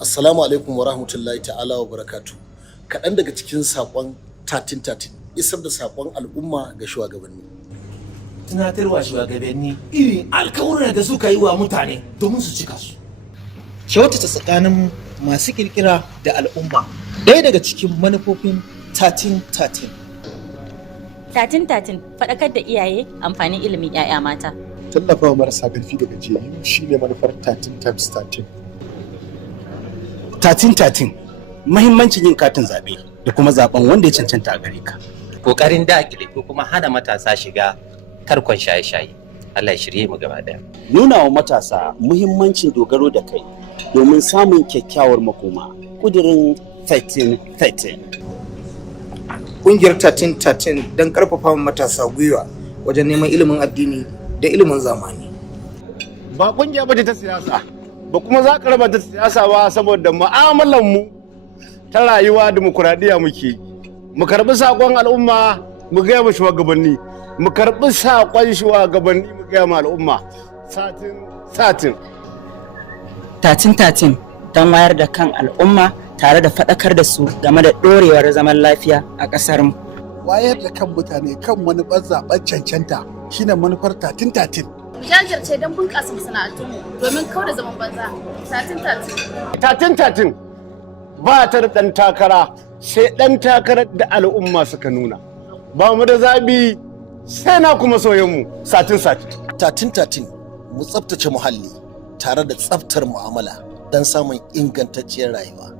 Assalamu alaikum wa rahmatullahi ta'ala wa barakatu. Kaɗan daga cikin saƙon tatin isar da saƙon al'umma ga shugabanni. Tunatarwa shugabanni irin alkawuran da suka yi wa mutane domin su cika su. Kyautata tsakanin masu kirkira da al'umma ɗaya daga cikin manufofin tatin. Tatin faɗakar da iyaye amfanin ilimin 'ya'ya mata. Tallafawa marasa ƙarfi da gajiyayyu shine manufar 13x13. Tatin mahimmancin yin katin zaɓe da kuma zaɓen wanda ya cancanta a gare ka. Ƙoƙarin daƙile ko kuma hana matasa shiga tarkon shaye-shaye. Allah ya shirye mu gaba ɗaya. Nuna wa matasa muhimmancin dogaro da kai domin samun kyakkyawar makoma. Ƙudirin 1313. Ƙungiyar 1313 don ƙarfafa matasa gwiwa wajen neman ilimin addini da ilimin zamani. Ba ƙungiya ba ta siyasa, ba kuma za ka raba ta siyasa ba saboda mu'amalar mu ta rayuwa dimokuraɗiyya muke. Mu karɓi saƙon al'umma mu gaya ma shugabanni, mu karɓi saƙon shugabanni mu gaya ma al'umma. Tatin don wayar da kan al'umma tare da faɗakar da su game da ɗorewar zaman lafiya a ƙasar mu. Wayar da kan mutane kan wani zaɓen cancanta shine manufar tatin. Mu jajirce don bunƙasa masana'antunmu domin kauda zaman banza. Tatin ba ta da ɗan takara sai ɗan takarar da al'umma suka nuna. Ba mu da zaɓi sai na kuma soyanmu satin. Tatin mu tsaftace muhalli tare da tsaftar mu'amala don samun ingantacciyar rayuwa.